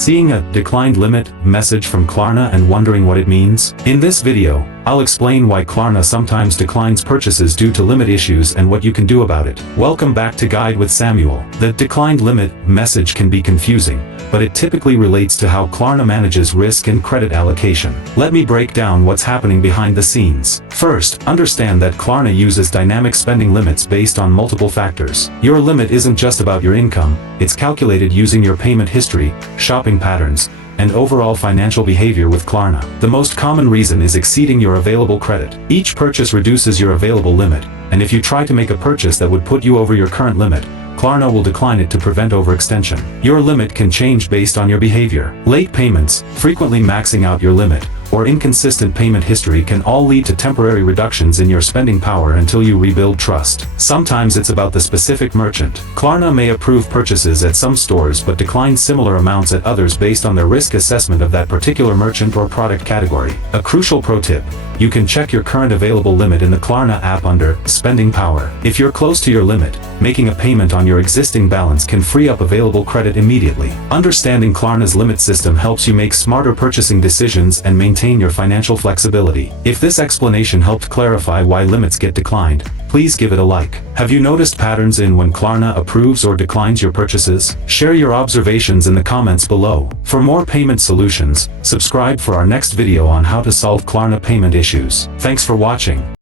Seeing a declined limit message from Klarna and wondering what it means? In this video, I'll explain why Klarna sometimes declines purchases due to limit issues and what you can do about it. Welcome back to Guide with Samuel. The declined limit message can be confusing, but it typically relates to how Klarna manages risk and credit allocation. Let me break down what's happening behind the scenes. First, understand that Klarna uses dynamic spending limits based on multiple factors. Your limit isn't just about your income, it's calculated using your payment history, shopping patterns, and overall financial behavior with Klarna. The most common reason is exceeding your available credit. Each purchase reduces your available limit, and if you try to make a purchase that would put you over your current limit, Klarna will decline it to prevent overextension. Your limit can change based on your behavior. Late payments, frequently maxing out your limit, or inconsistent payment history can all lead to temporary reductions in your spending power until you rebuild trust. Sometimes it's about the specific merchant. Klarna may approve purchases at some stores but decline similar amounts at others based on their risk assessment of that particular merchant or product category. A crucial pro tip: you can check your current available limit in the Klarna app under Spending Power. If you're close to your limit, making a payment on your existing balance can free up available credit immediately. Understanding Klarna's limit system helps you make smarter purchasing decisions and maintain your financial flexibility. If this explanation helped clarify why limits get declined, please give it a like. Have you noticed patterns in when Klarna approves or declines your purchases? Share your observations in the comments below. For more payment solutions, subscribe for our next video on how to solve Klarna payment issues. Thanks for watching.